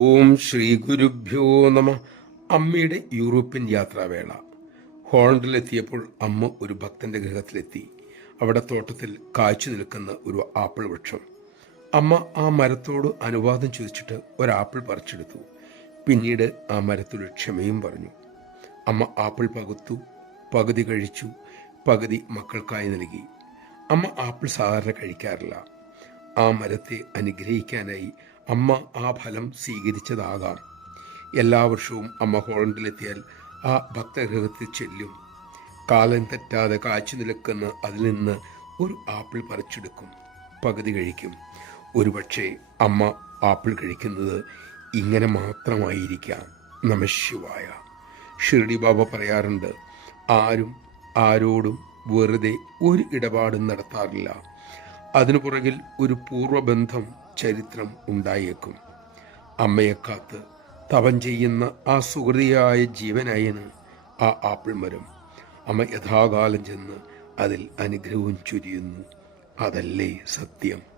ഓം ശ്രീ ഗുരുഭ്യോ നമ. അമ്മയുടെ യൂറോപ്യൻ യാത്രാവേള. ഹോളണ്ടിലെത്തിയപ്പോൾ അമ്മ ഒരു ഭക്തന്റെ ഗൃഹത്തിലെത്തി. അവിടെ തോട്ടത്തിൽ കായ്ച്ചു നിൽക്കുന്ന ഒരു ആപ്പിൾ വൃക്ഷം. അമ്മ ആ മരത്തോട് അനുവാദം ചോദിച്ചിട്ട് ഒരാപ്പിൾ പറിച്ചെടുത്തു. പിന്നീട് ആ മരത്തോട് ക്ഷമയും പറഞ്ഞു. അമ്മ ആപ്പിൾ പകുത്തു, പകുതി കഴിച്ചു, പകുതി മക്കൾക്കായി നൽകി. അമ്മ ആപ്പിൾ സാധാരണ കഴിക്കാറില്ല. ആ മരത്തെ അനുഗ്രഹിക്കാനായി അമ്മ ആ ഫലം സ്വീകരിച്ചതാകാം. എല്ലാ വർഷവും അമ്മ ഹോളണ്ടിലെത്തിയാൽ ആ ഭക്തഗൃഹത്തിൽ ചെല്ലും. കാലം തെറ്റാതെ കാച്ചു നിൽക്കുന്ന അതിൽ നിന്ന് ഒരു ആപ്പിൾ പറിച്ചെടുക്കും, പകുതി കഴിക്കും. ഒരുപക്ഷെ അമ്മ ആപ്പിൾ കഴിക്കുന്നത് ഇങ്ങനെ മാത്രമായിരിക്കാം. നമഃശിവായ. ഷിർഡി ബാബ പറയാറുണ്ട്, ആരും ആരോടും വെറുതെ ഒരു ഇടപാടും നടത്താറില്ല. അതിനു പുറകിൽ ഒരു പൂർവ്വബന്ധം, ചരിത്രം ഉണ്ടായേക്കും. അമ്മയെ കാത്ത് തപം ചെയ്യുന്ന ആ സുഹൃതിയായ ജീവനായന് ആ ആപ്പിൾ മരം. അമ്മ യഥാകാലം ചെന്ന് അതിൽ അനുഗ്രഹവും ചൊരിയുന്നു. അതല്ലേ സത്യം.